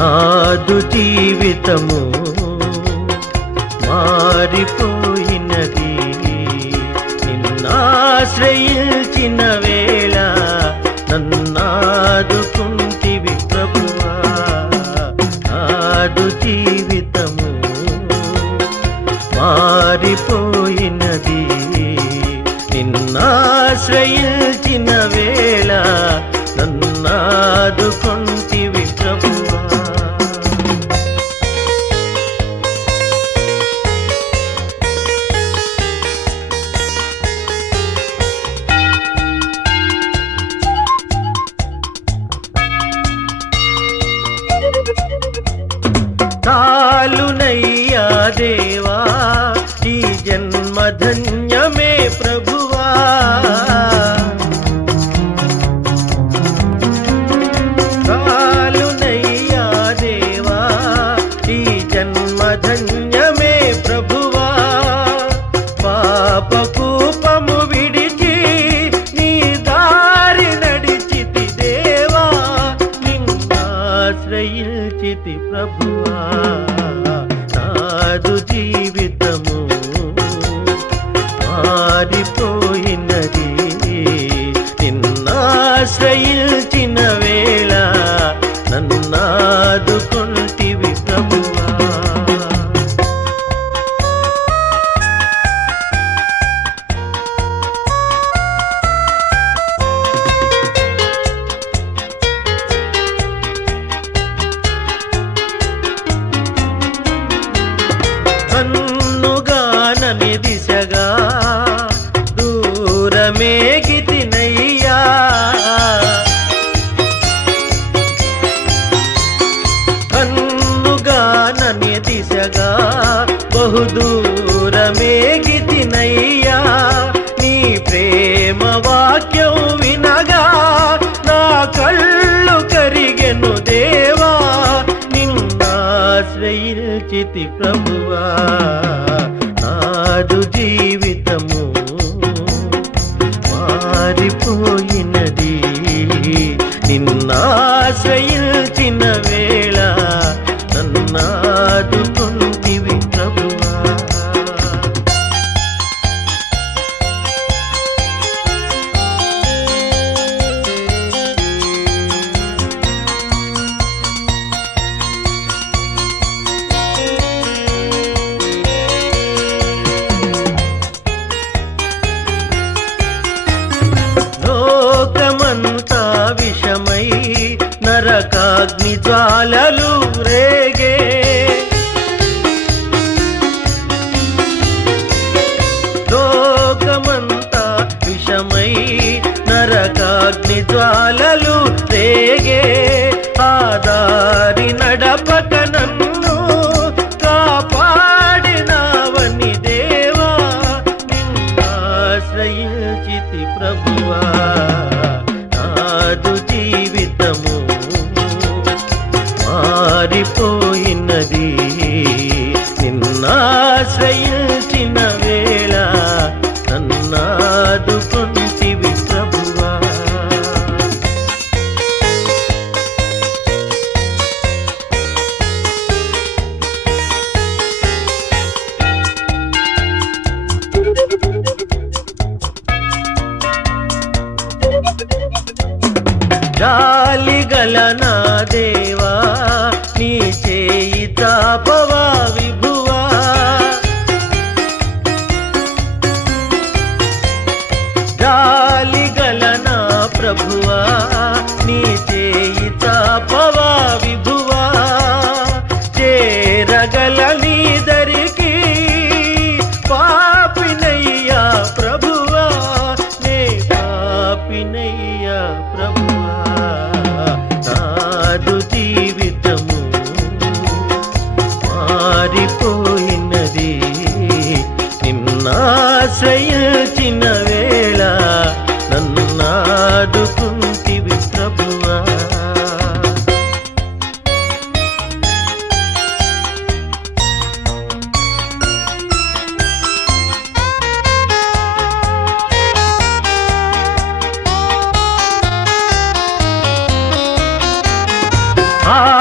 నాదు జీవితము మారిపోయినది, నిన్నాశ్రయించిన వేళ నన్నాదుకుంటివి ప్రభువా. నాదు జీవితము మారిపోయినది, నిన్నాశ్రయించిన వేళ నన్నాదుకుంటివి ప్రభువా. చాలునయ్యా దేవా ఈ జన్మ ధన్యమే ప్రభువా. చాలునయ్యా దేవా ఈ జన్మ ధన్యమే ప్రభువా. పాపకూపము విడిచి నీ దారి నడిచితి దేవా, నిన్నాశ్రయించితి ప్రభువా. నాదు జీవితము మారిపోయినది, నిన్నాశ్రయించిన వేళ నన్నాదుకుంటివి ప్రభువా. కన్నుగానని దిశగా దూరమేగితినయ్యా, కన్నుగానని దిశగా బహుదూరమేగితినయ్యా. నీ ప్రేమ వాక్యం వినగా నా కళ్ళు కరిగెను దేవా, నిన్నాశ్రయించితి ప్రభువా. నాదు జీవితము మారిపోయినది, నిన్నాశ్రయించిన వేళ నన్నాదుకుంటివి ప్రభువా. లోకమంతా విషమై నరకాగ్ని జ్వాలలు రేగే, లోకమంతా విషమై నరకాగ్ని జ్వాలలు రేగే. ఆదారి నడపక నన్ను కాపాడినావని దేవా, నిన్నాశ్రయించితి ప్రభువా. నాదు జీవితము మారిపోయినది, నిన్నాశ్రయించిన వేళ నన్నాదుకుంటివి ప్రభువా. జాలిగల నా దేవా నీ చేయి చాపవా విభువా. జాలిగల నా ప్రభువా నీ చేయి చాపవా విభువా. చేరగల నీ దరికి పాపినయ్యా ప్రభువా, నే పాపినయ్యా ప్రభువా. నాదు జీవితము మారిపోయినది, నిన్నాశ్రయించిన వేళ నన్నాదుకుంటివి ప్రభువా.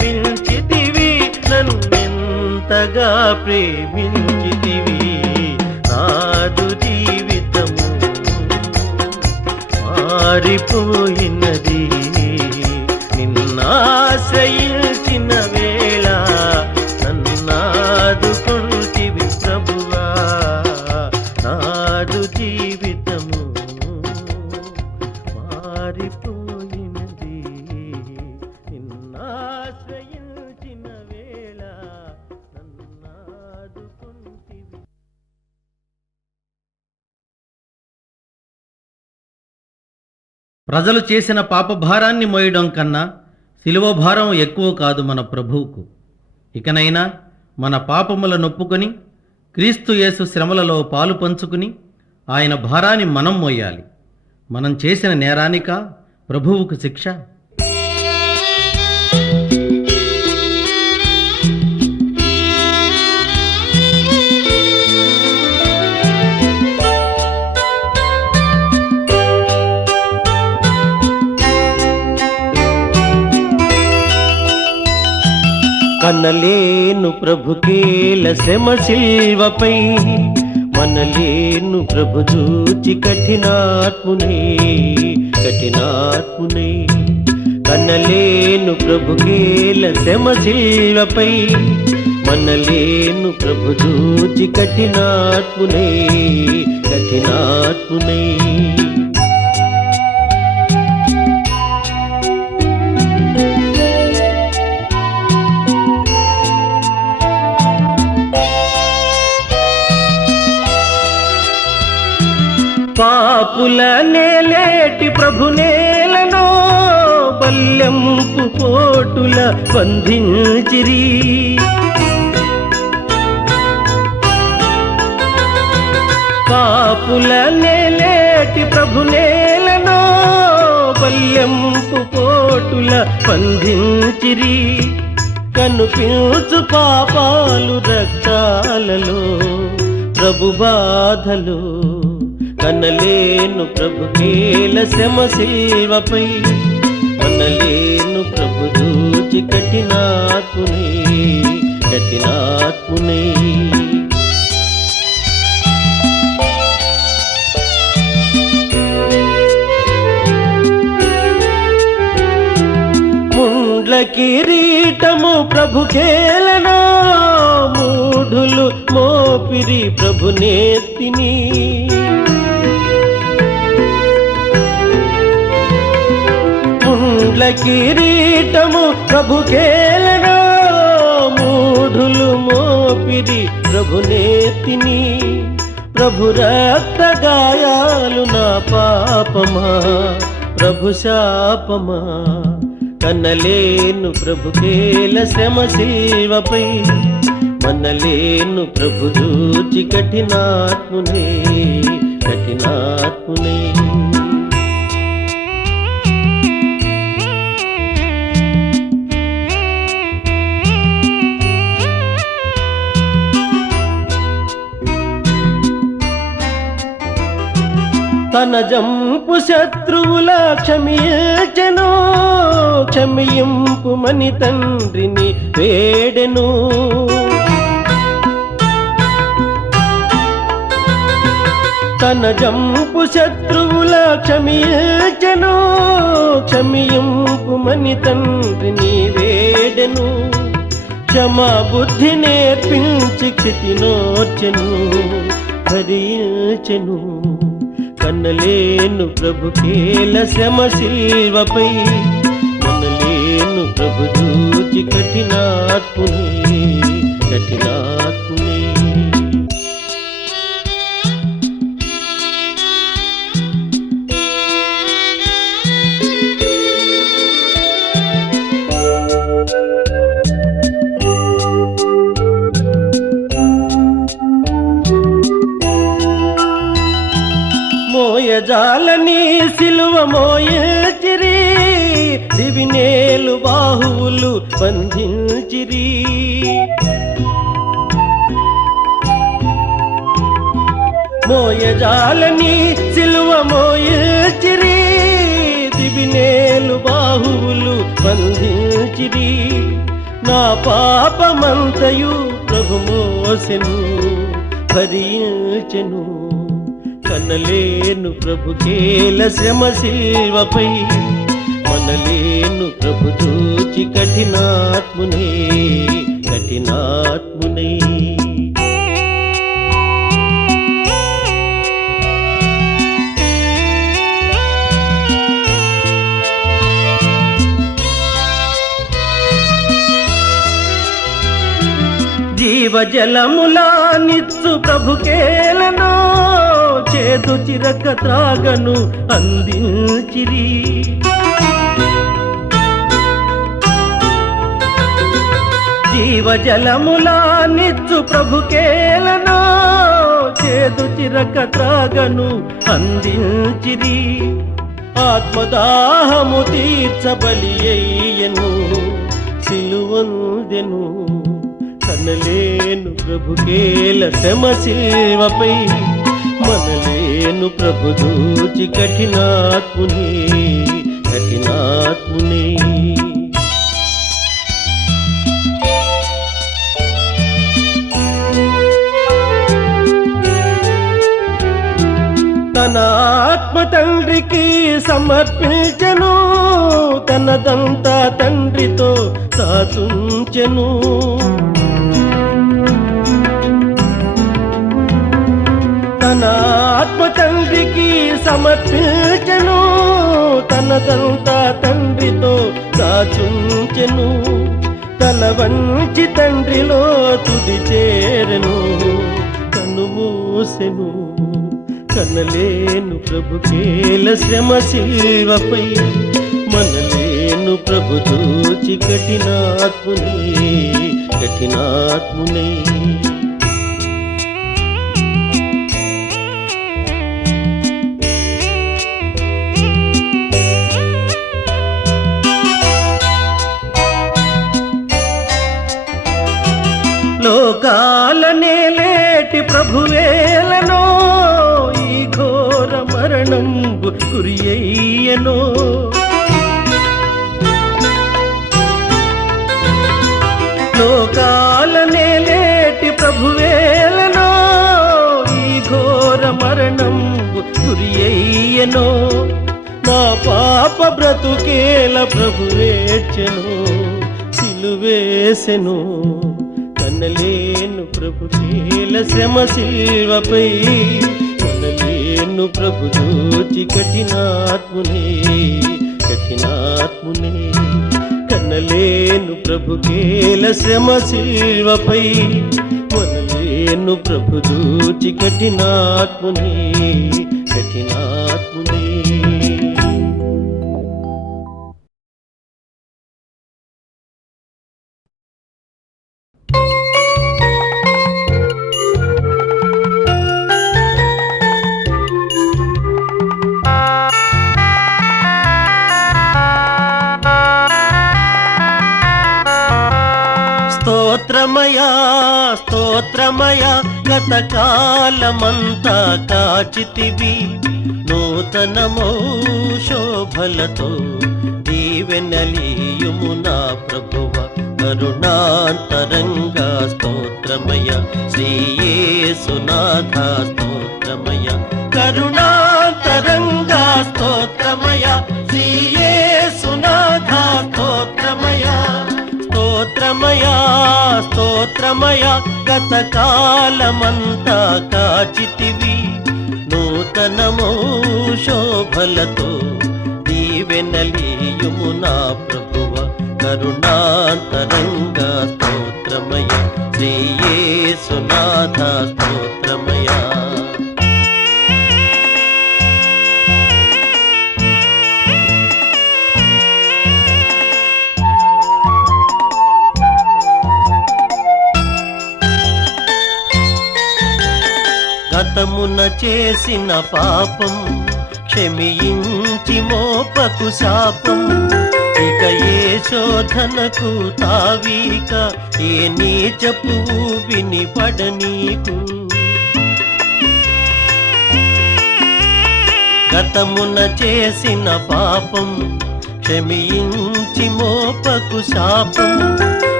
ఎంతగా ప్రేమించితివి నాదు జీవితము మారిపోయినది నిన్నాశ్రయించిన వేళ నన్నాదుకొంటివి ప్రభువా నాదు జీవితము మారిపోయినది నిన్నాశ్రయించిన వేళ నన్నాదుకొంటివి. ప్రజలు చేసిన పాపభారాన్ని మోయడం కన్నా శిలువ భారం ఎక్కువ కాదు మన ప్రభువుకు. ఇకనైనా మన పాపముల నొప్పుకొని క్రీస్తు యేసు శ్రమలలో పాలు పంచుకుని ఆయన భారాన్ని మనం మోయాలి. మనం చేసిన నేరానిక ప్రభువుకు శిక్ష? కనలేను ప్రభుకేల శ్రమ శిల్వపై మనలేను ప్రభు చూచి కఠినాత్మునే కనలేను ప్రభుకేల శ్రమ శిల్వపై మనలేను ప్రభు చూచి కఠినాత్మునే పాపుల నేలేటి ప్రభు నేలను బల్యంపు పోటుల బంధించిరి పాపుల నేలేటి ప్రభు నేలను బల్యంపు పోటుల బంధించిరి కనుపించు పాపాలు రక్తాలలో ప్రభు బాధలు కనలేను ప్రభుకేల శ్రమ శిల్వపై మనలేను ప్రభు చూచి కఠినాత్మునే ముండ్ల కిరీటము ప్రభుకేలను మూఢులు మోపిరి ప్రభు నేతిని ముండ్ల కిరీటము ప్రభుకేలను మూఢులు మోపిరి ప్రభు నేతిని ప్రభు రక్త గాయాలు నా పాపమా ప్రభు శాపమా కనలేను ప్రభుకేల శ్రమ శిల్వపై మనలేను ప్రభు చూచి కఠినాత్మునే తన జంపు శత్రువుల క్షమింపుమని తండ్రిని వేడెను తన జంపు శత్రువుల క్షమింపుమని తండ్రిని వేడెను క్షమా బుద్ధి నేర్పించి క్షితినోర్చెను భరించెను కనలేను ప్రభుకేల శ్రమ శిల్వపై మనలేను ప్రభు చూచి కఠినాత్మునే మోయజాలని సిలువ మోయచిరి దివినేలు బాహువులు బంధించిరి మోయజాలని సిలువ మోయచిరి దివినేలు బాహువులు బంధించిరి నా పాపమంతయు ప్రభు మోసెను భరించెను. కనలేను ప్రభుకేల శ్రమ శిల్వపై, మనలేను ప్రభు చూచి కఠినాత్మునే కఠినాత్మునే. జీవజలములా నిత్సు ప్రభుకేలను, చేదు చిరక త్రాగను అందించిరి. జీవజలములా నిత్సు ప్రభుకేలను, చేదు చిరక త్రాగను అందించిరి. ఆత్మదాహము తీర్చబలి అయ్యను, సిలువందెను. కనలేను ప్రభుకేల శ్రమ శిల్వపై, మనలేను ప్రభు దూచి కఠినాత్మునే కఠినాత్మునే. తన ఆత్మ తండ్రికి సమర్పించెను, తనదంతా తండ్రితో సాతుంచెను. తన ఆత్మ తండ్రికి సమర్పించెను, తనదంతా తండ్రితో దాచుంచెను. తల వంచి తండ్రిలో తుది చేరెను, కన్ను మూసెను. కనలేను ప్రభుకేల శ్రమ శిల్వపై, మనలేను ప్రభు చూచి కఠినాత్మునే కఠినాత్మునే. లోకాలనే లేటి ప్రభువేలనో, ఈ ఘోర మరణంబు గురి అయ్యెనో. లోకాలనే లేటి ప్రభువేలనో, ఈ ఘోర మరణంబు గురి అయ్యెనో. నా పాప బ్రతుకేల ప్రభువేర్చెను, సిలువేసెను. కనలేను ప్రభుకేల శ్రమ శిల్వపై, మనలేను ప్రభు చూచి కఠినాత్మునే కఠినాత్మునే. కనలేను ప్రభుకేల శ్రమ శిల్వపై, మనలేను ప్రభు చూచి కఠినాత్మునే కఠినాత్మునే. స్తోత్రమయా స్తోత్రమయా, గతకాలమంతా కాచితివి. నూతనమో శోభలతో దీవెనలీయుము నా ప్రభువ. కరుణాంతరంగా స్తోత్రమయ, శ్రీ యేసునాథ స్తోత్రమయ. కరుణాంతరంగా స్తోత్రమయ, శ్రీ యేసునాథ స్తోత్రమయ. స్తోత్రమయా స్తోత్రమయ, గతకాలమంతా కాచితివి. నూతనమో శోభలతో దీవెనలీయుము నా ప్రభువ. కరుణాంతరంగా స్తోత్రమయ, శ్రీ యేసునాథ స్తోత్రమయ. గతమున చేసిన పాపం క్షమించి మోపకు శాపం. ఇక ఏ శోధనకు తావీక, ఏ నీచపు విని పడనీకు. గతమున చేసిన పాపం క్షమించి మోపకు శాపం.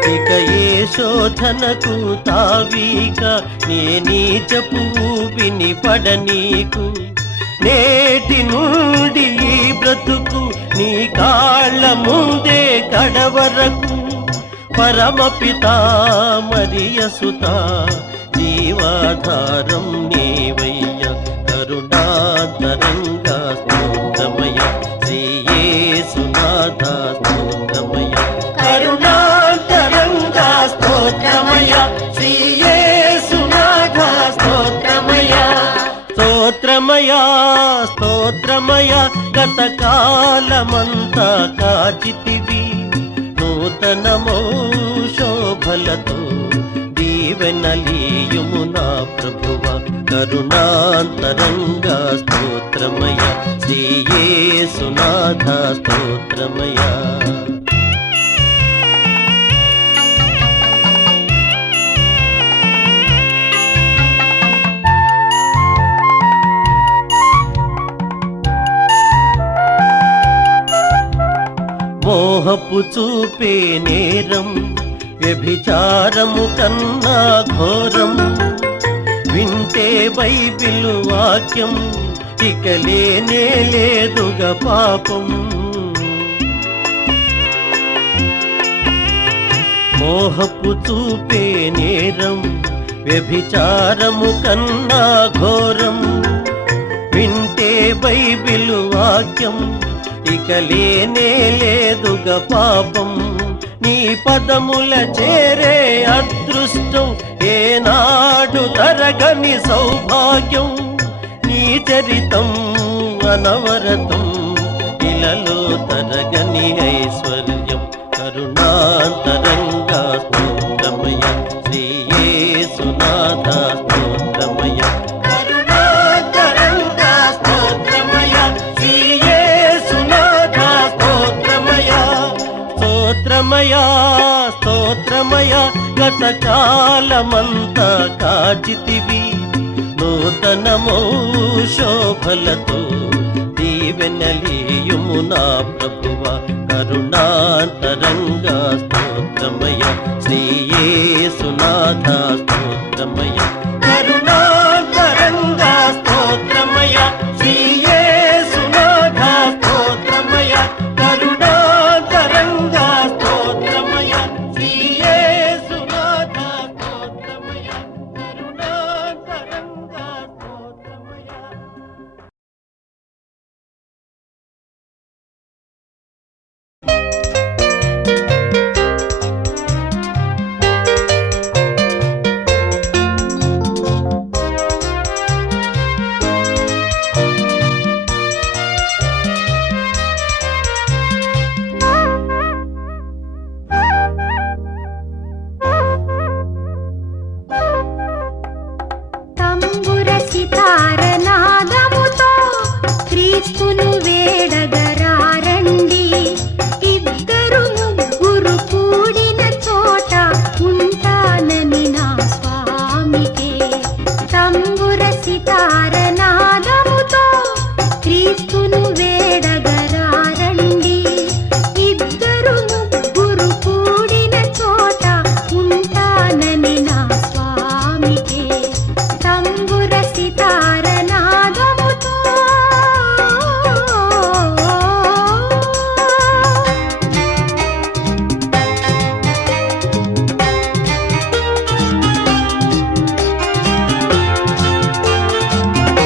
ఇక ఏ శోధనకు తావీక నే నీచపు ఊపిని పడనీకు. నేటి నుండి ఈ బ్రతుకు నీ కాళ్ళ ముందే కడవరకు. పరమపిత మరియసుత జీవాధారం నీవయ్య. కరుణాంతరంగ స్తోత్రమయ శ్రీ యేసునాథ స్తోత్రమయ. కరుణాంతరంగ స్తోత్రమయ శ్రీ యేసునాథ స్తోత్రమయ. స్తోత్రమయ స్తోత్రమయ గత కాలమంతా కాచితివి. నూతనమో శోభలతో దీవెనలీయుము నా ప్రభువ. కరుణాంతరంగ స్తోత్రమయ శ్రీ యేసునాథ స్తోత్రమయ. మోహపు చూపే నేరం వ్యభిచారము కన్నా ఘోరం. వింటే బైబిల్ వాక్యం ఇక లేనే లేదుగా పాపం. మోహపు చూపే నేరం వ్యభిచారము కన్నా ఘోరం. వింటే బైబిల్ వాక్యం ఇక లేనే లేదుగా పాపం. నీ పదముల చేరే అదృష్టం ఏనాడు తరగని సౌభాగ్యం. నీ చరితం అనవరతం ఇలలో తరగని ఐశ్వర్యం. కరుణాంతరంగ స్తోత్రమయ శ్రీ యేసునాథ స్తోత్రమయ. కరుణాంతరంగ స్తోత్రమయ శ్రీ యేసునాథ స్తోత్రమయ. స్తోత్రమయ స్తోత్రమయ గత కాలమంతా కాచితివి. నూతనమో శోభలతో దీవెనలీయుము నా ప్రభువ. కరుణాంతరంగ స్తోత్రమయ శ్రీ యేసునాథ స్తోత్రమయ. కరుణాంతరంగ స్తోత్రమయ శ్రీ యేసునాథ స్తోత్రమయ. కరుణాంతరంగ స్తోత్రమయ శ్రీ యేసునాథ స్తోత్రమయ. కరుణాంతరంగ స్తోత్రమయ. తంబుర సితారనాదముతో క్రీస్తును వేడగరారండి. ఇద్దరు ముగ్గురు కూడిన చోట ఉంటానని నా స్వామికే. తంబుర సితారనాదముతో క్రీస్తును వేడగరారండి. ఇద్దరు ముగ్గురు కూడిన చోట ఉంటానని నా స్వామికే. తంబుర సితారనాదముతో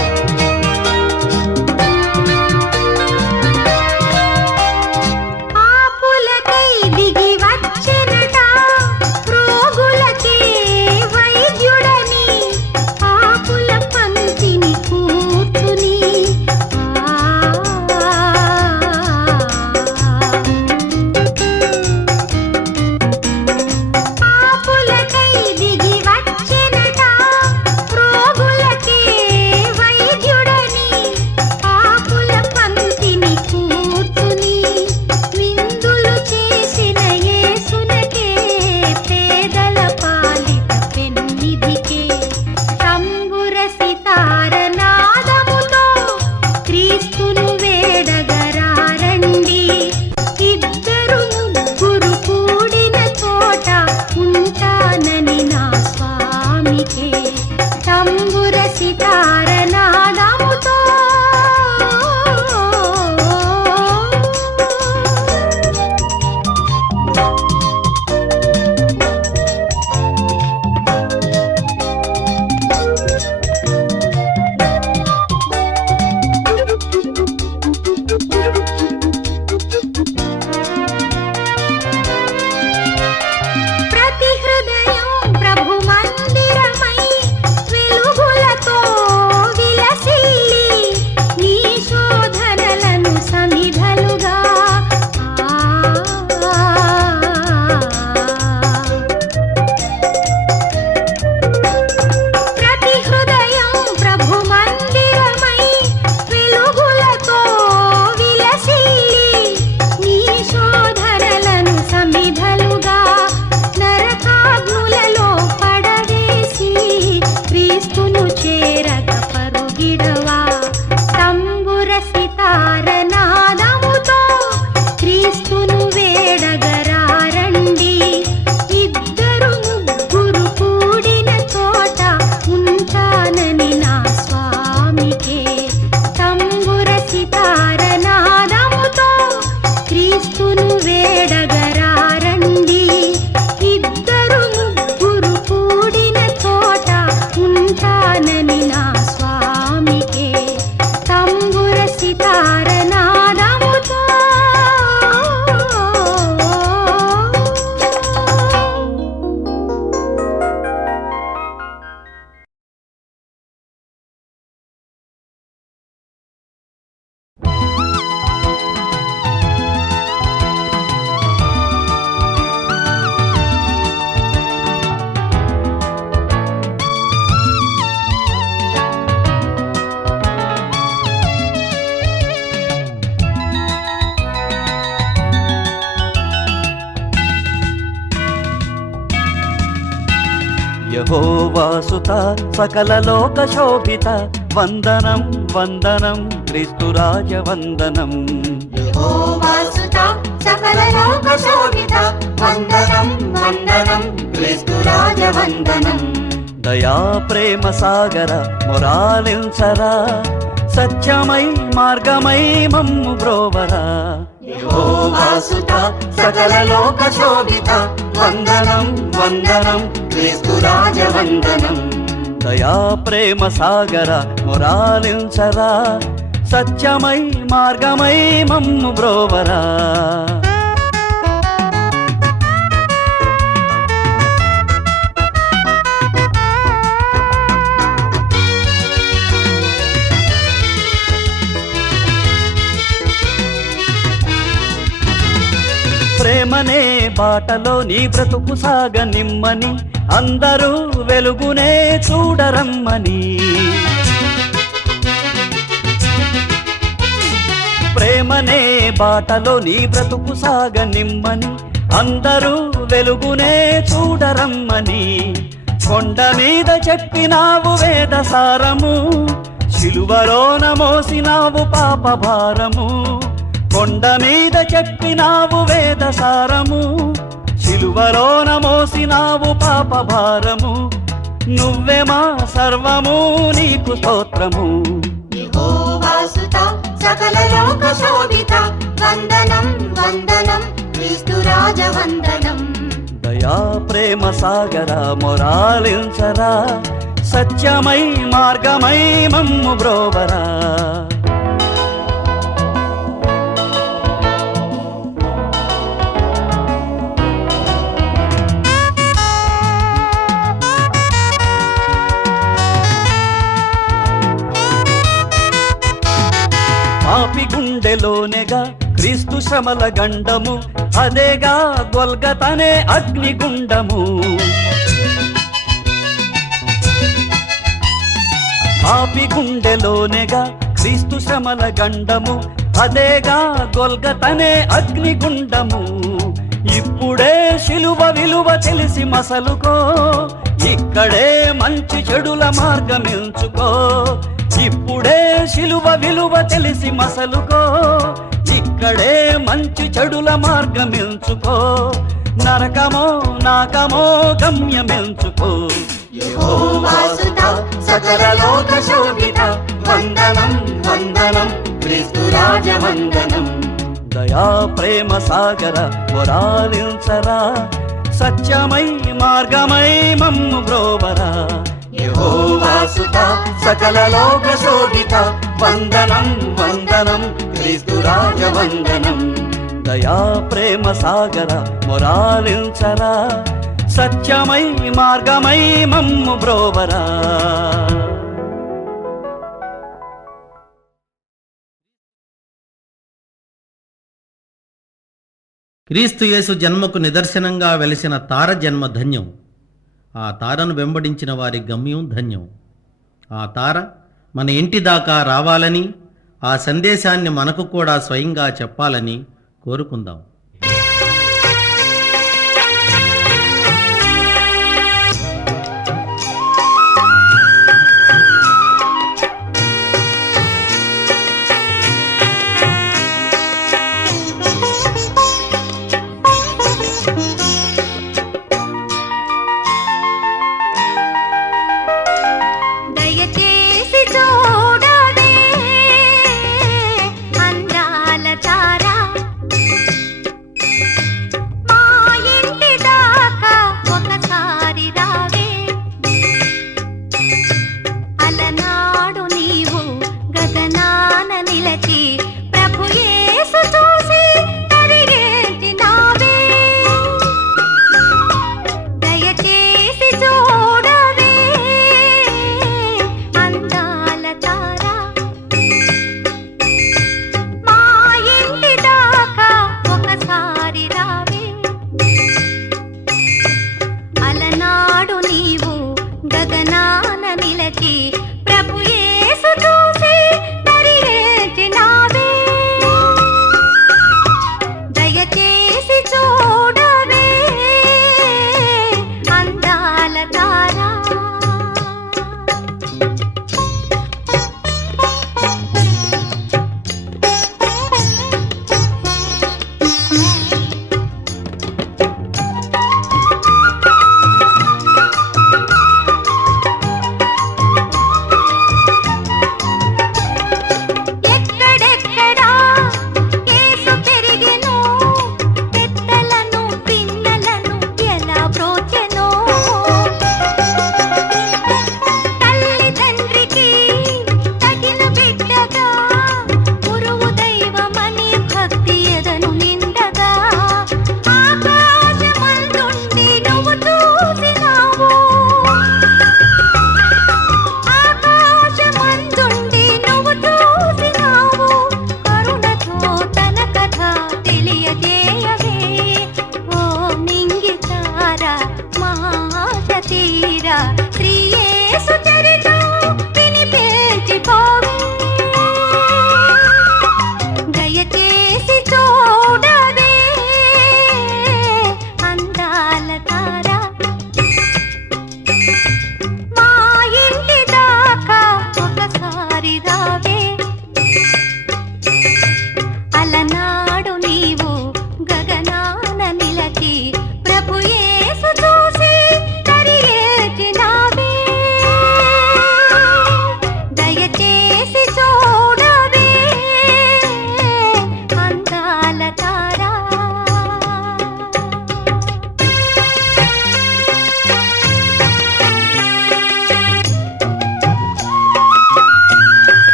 స్వామికే తంబుర సితార నాదముతో ప్రతి హృదయం ప్రభు మందిరమై వెలుగులతో విలసిల్లి నీ శోధనలను సమిధలుగా ప్రతి హృదయం ప్రభు మందిరమై వెలుగులతో విలసిల్లి నీ శోధనలను సమిధలుగా నరకాగ్నులలో పడవేసి క్రీస్తును చేరగ పరుగిడవా తంబుర సితార నాదముతో క్రీస్తును వేడగరారండి ఇద్దరు ముగ్గురు కూడిన చోట ఉంటానని నా స్వామికే తంబుర సితార నాదముతో క్రీస్తును వేడగరారండి ఇద్దరు ముగ్గురు కూడిన చోట ఉంటానని నా స్వామికే తంబుర సితార నాదముతో యెహోవాసుత సకల లోక శోభిత వందనం వందనం క్రీస్తురాజ వందనం యెహోవాసుత సకల లోక శోభిత వందనం వందనం క్రీస్తురాజ వందనం దయా ప్రేమ సాగర మొరాలించరా సత్యమై మార్గమై మమ్ము బ్రోవరా యెహోవాసుత సకల లోక శోభిత వందనం వందనం క్రీస్తురాజ వందనం దయా ప్రేమ సాగర మొరాలించరా సత్యమై మార్గమై మమ్ము బ్రోవరా ప్రేమనే బాటలో నీ బ్రతుకు సాగనిమ్మని అందరూ వెలుగునే చూడరమ్మని ప్రేమనే బాటలో నీ బ్రతుకు సాగనిమ్మని అందరూ వెలుగునే చూడరమ్మని కొండ మీద చెప్పినావు వేద సారము శిలువలోన మోసినావు పాప భారము కొండ మీద చెప్పినావు వేద సారము శిలువలోన మోసినావు పాప భారము నువ్వే మా సర్వము నీకు స్తోత్రము యెహోవాసుత సకల లోక శోభిత వందనం వందనం క్రీస్తురాజ వందనం దయా ప్రేమ సాగర మొరాలించరా సత్యమై మార్గమై మమ్ము బ్రోవరా పాపి గుండెలోనేగా క్రీస్తు శ్రమల గండము అదేగా గొల్గతనే అగ్నిగుండము పాపి గుండెలోనేగా క్రీస్తు శ్రమల గండము అదేగా గొల్గతనే అగ్నిగుండము ఇప్పుడే శిలువ విలువ తెలిసి మసలుకో ఇక్కడే మంచి చెడుల మార్గం ఎంచుకో ఇప్పుడే శిలువ విలువ తెలిసి మసలుకో ఇక్కడే మంచి చెడుల మార్గం ఎంచుకో నరకమో నాకమో గమ్యమెంచుకో యెహోవాసుత సకల లోక శోభిత వందనం వందనం క్రీస్తు రాజ వందనం. దయా ప్రేమ సాగర మొరాలించరా, సత్యమై మార్గమై మమ్ము బ్రోవరా. యెహోవాసుత సకల లోక శోభిత వందనం వందనం క్రీస్తు రాజ వందనం. దయా ప్రేమ సాగర మొరాలించరా, సత్యమై మార్గమై మమ్ము బ్రోవరా. క్రీస్తు యేసు జన్మకు నిదర్శనంగా వెలిసిన తార జన్మ ధన్యం. ఆ తారను వెంబడించిన వారి గమ్యం ధన్యం. ఆ తార మన ఇంటి దాకా రావాలని, ఆ సందేశాన్ని మనకు కూడా స్వయంగా చెప్పాలని కోరుకుందాం. దయచేసి చూడవే అందాల తార, మా ఇంటి దాకా ఒకసారి రావే. అలనాడు నీవు గగనాన నిలచి ప్రభు యేసు చూసి తరిగేంటినావే. దయచేసి చూడవే అందాల తార, మా ఇంటి దాకా ఒకసారి రావే. అలనాడు నీవు గగనాన నిలచి ప్రభు యేసు చూసి తరిగేంటినావే. దయచేసి చూడవే అందాల తార.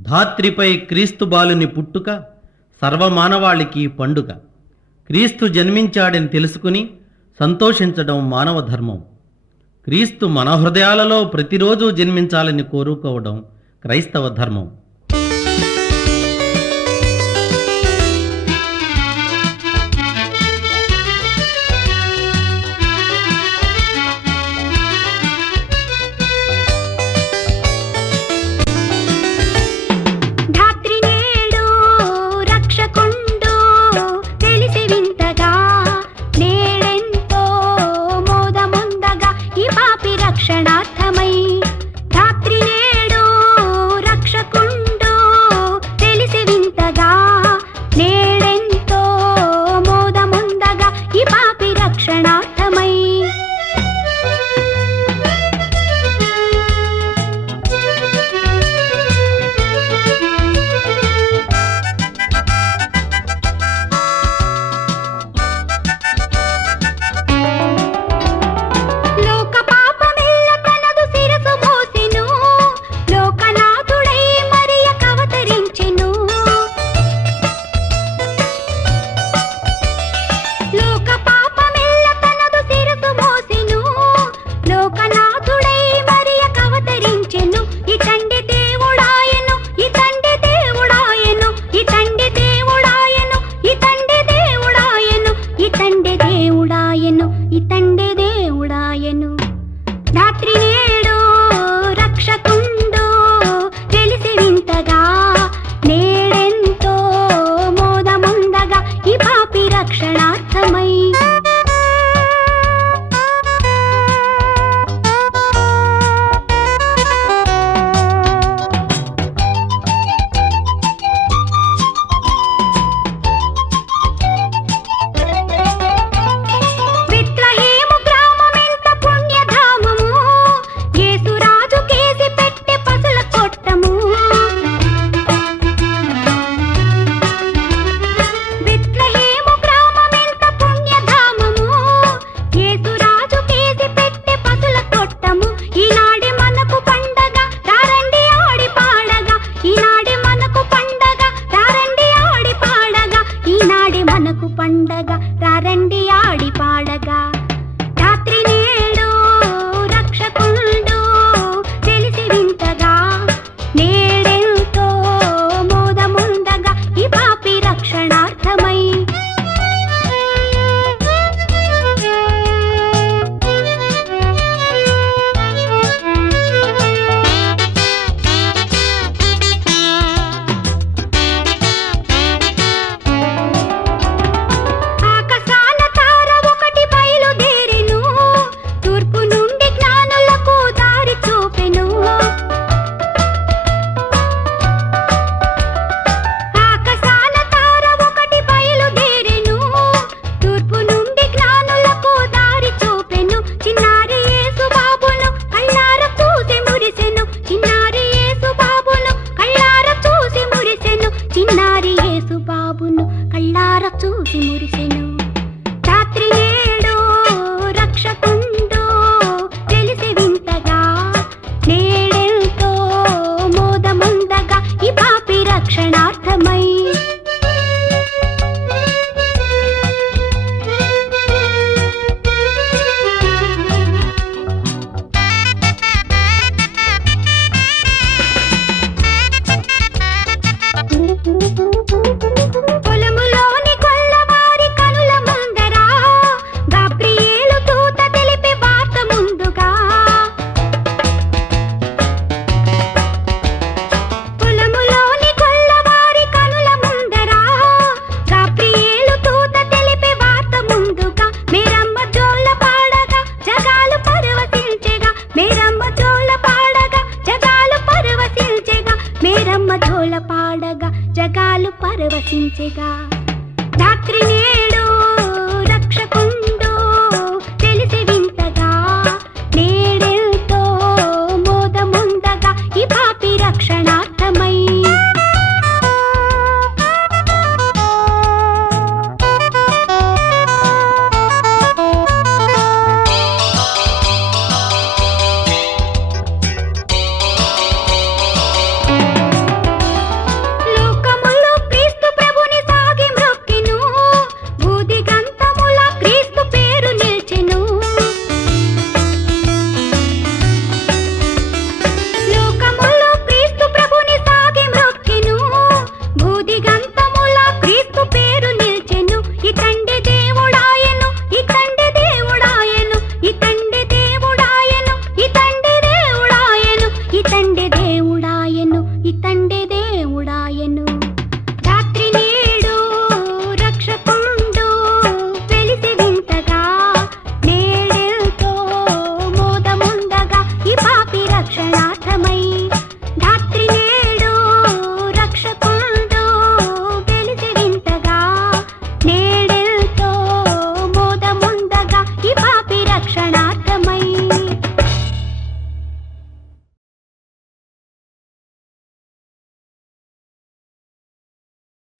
ధాత్రిపై క్రీస్తు బాలుని పుట్టుక సర్వమానవాళికి పండుగ. క్రీస్తు జన్మించాడని తెలుసుకుని సంతోషించడం మానవ ధర్మం. క్రీస్తు మన హృదయాలలో ప్రతిరోజు జన్మించాలని కోరుకోవడం క్రైస్తవ ధర్మం. ధాత్రి నేడు రక్షకుండు తెలిసి వింతగా నేడెంతో మోదముందగా ఈ పాపి రక్షణార్థమై. ధాత్రి నేడు రక్షకుండు తెలిసి వింతగా నేడెంతో మోదముందగా ఈ పాపి రక్షణార్థమై. లోక పాపమెల్ల తనదు శిరసు మోసెను, లోకనాథుడై మరియకవతరించెను. లోక పాపమెల్ల తనదు శిరసు మోసెను, లోకనాథుడై మరియకవతరించెను. ఇతండి దేవుడాయను, ఇతండి దేవుడాయను, ఇతండి దేవుడాయను, ఇతండి దేవుడాయను, ఇతండి దేవుడాయను, ఇతండి దేవుడాయను. ధాత్రి నేడు రక్షకుండు తెలిసి వింతగా నేడెంతో మోదముందగా ఈ పాపి రక్షణార్థమై. బెత్లెహేము గ్రామమెంత పుణ్యధామము, యేసురాజు కేసి పెట్టె పసుల కొట్టము. బెత్లెహేము గ్రామమెంత పుణ్యధామము, యేసురాజు కేసి పెట్టె పసుల కొట్టము. ఈనాడే మనకు పండగ రారండి ఆడి పాడగా, ఈనాడే మనకు పండగ రారండి ఆడి పాడగా, ఈనాడే మనకు పండగ రారండి ఆడి పాడగా. ధాత్రి నేడు రక్షకుండు తెలిసి వింతగా నేడెంతో మోదముందగా ఈ పాపి రక్షణార్థమై. ఆకాశాన తార ఒకటి బయలుదేరెను, తూర్పు నుండి జ్ఞానులకు దారి చూపెను. ఆకాశాన తార ఒకటి బయలుదేరెను, తూర్పు నుండి జ్ఞానులకు దారి చూపెను. చిన్నారి యేసు బాబును కళ్ళార చూసి మురిసెను, చిన్నారి యేసు బాబును కళ్ళార చూసి మురిసెను, చిన్నారి యేసు బాబును కళ్ళార చూసి మురిసెను. ధాత్రి నేడు రక్షకుండు తెలిసి వింతగా నేడెంతో మోదముందగా ఈ పాపి రక్షణార్థమై. పొలములోని కొల్లవారి కనుల ముందర గాబ్రియేలు దూత తెలిపే వార్త ముందుగా. పొలములోని కొల్లవారి కనుల ముందర గాబ్రియేలు దూత తెలిపే వార్త ముందుగా. మేరమ్మ జోల పాడగా జగాలు పరవశించెగా, మేరమ్మ జోల పాడగా జగాలు పరవశించెగా, మేరమ్మ జోల పాడగా జగాలు పరవశించెగా. ధాత్రి నేడు రక్షకుండు తెలిసి వింతగా నేడెంతో మోదముందగా ఈ పాపి రక్షణార్థమై.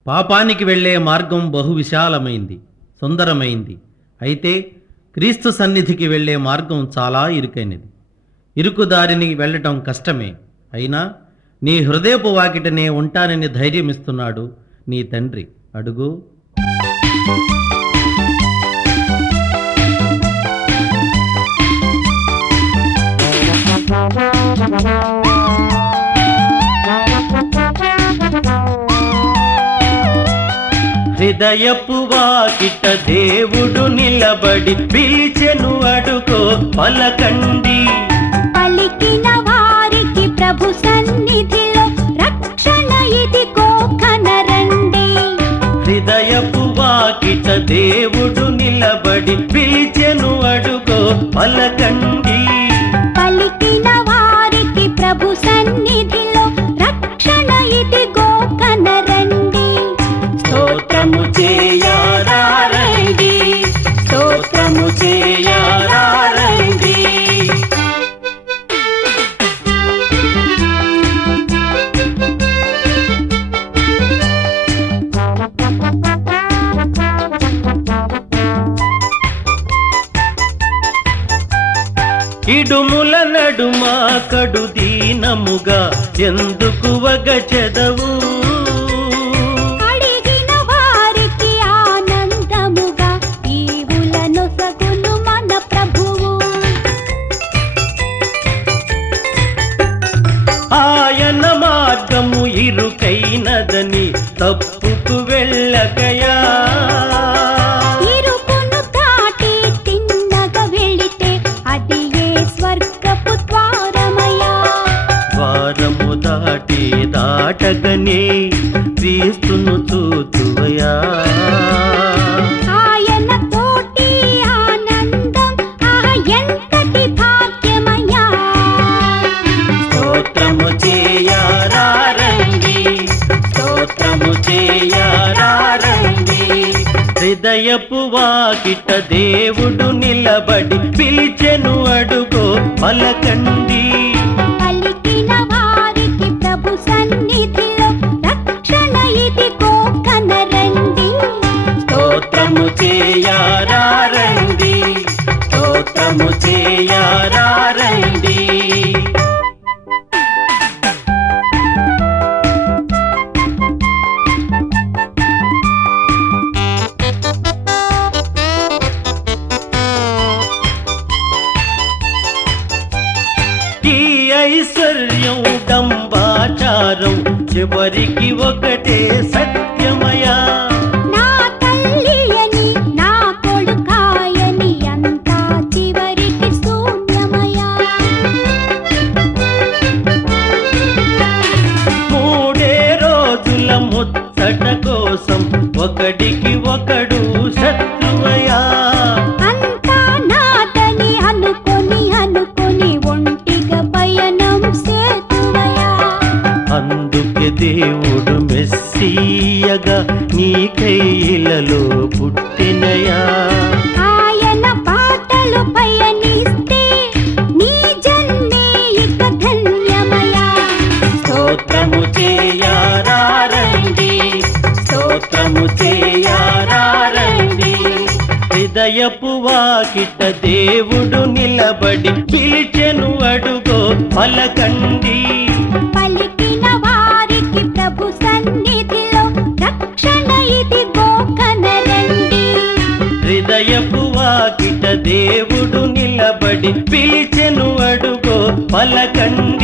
పాపానికి వెళ్ళే మార్గం బహు విశాలమైంది, సుందరమైంది. అయితే క్రీస్తు సన్నిధికి వెళ్ళే మార్గం చాలా ఇరుకైనది. ఇరుకు దారిని వెళ్ళటం కష్టమే. అయినా నీ హృదయపు వాకిటనే ఉంటానని ధైర్యమిస్తున్నాడు నీ తండ్రి. అడుగు. హృదయపు వాకిట దేవుడు నిలబడి పిలిచెను, అడుగో పలకండి. పలికిన వారికి ప్రభు సన్నిధిలో రక్షణ ఇదిగో కనరండి. హృదయపు వాకిట దేవుడు నిలబడి పిలిచెను, అడుగో పలకండి. పలికిన వారికి ప్రభు సన్నిధిలో రక్షణ ఇదిగో కనరండి. స్తోత్రము చేయరారండి, స్తోత్రము చేయరారండి. ఇడుముల నడుమ కడు దీనముగా ఎందుకు వగచెదవు? అడిగిన వారికి ఆనందముగా ఈవులను సగును మన ప్రభువు. ఆయన మార్గము ఇరుకైనదని తప్పుకు వెళ్ళకయా. ఇరుకును దాటి తిన్నగా వెళితే అది ఏ స్వర్గపు ద్వారమయా. ద్వారము దాటి దాటగనే క్రీస్తును చూతువయా. ఆయన తోటి ఆనందం ఎంతటి భాగ్యమయా. స్తోత్రము చేయరారండి, స్తోత్రము చేయరారండి. హృదయపు వాకిట దేవుడు నిలబడి పిలిచెను, అడుగో పలకండి. పలికిన వారికి ప్రభు సన్నిధిలో రక్షణ ఇదిగో కనరండి. స్తోత్రము చేయరారండి, స్తోత్రము చేయరారండి. ఈ ఐశ్వర్యం డంబాచారం చివరికి ఒకటే సత్యమయా. నా తల్లి అని నా కొడుకాయని అంతా చివరికి శూన్యమయా. మూడే రోజుల ముచ్చట కోసం ఒకడికి ఒకడు శత్రువయా. అంతా నాదని అనుకొని ఒంటిగా పయనం సేతువయా. అందుకే దేవుడు మెస్సీయగా నీ కైలలో పుట్టినయా. ఆయన బాటలు పయనిస్తే నీ జన్మే ఇక ధన్యమయా. స్తోత్రము చేయరారండి, స్తోత్రము చేయరారండి. హృదయపు వాకిట దేవుడు నిలబడి పిలిచెను, అడుగో పలకండి. పలికిన వారికి ప్రభు సన్నిధిలో రక్షణ ఇదిగో కనరండి. హృదయపు వాకిట దేవుడు నిలబడి పిలిచెను, అడుగో పలకండి.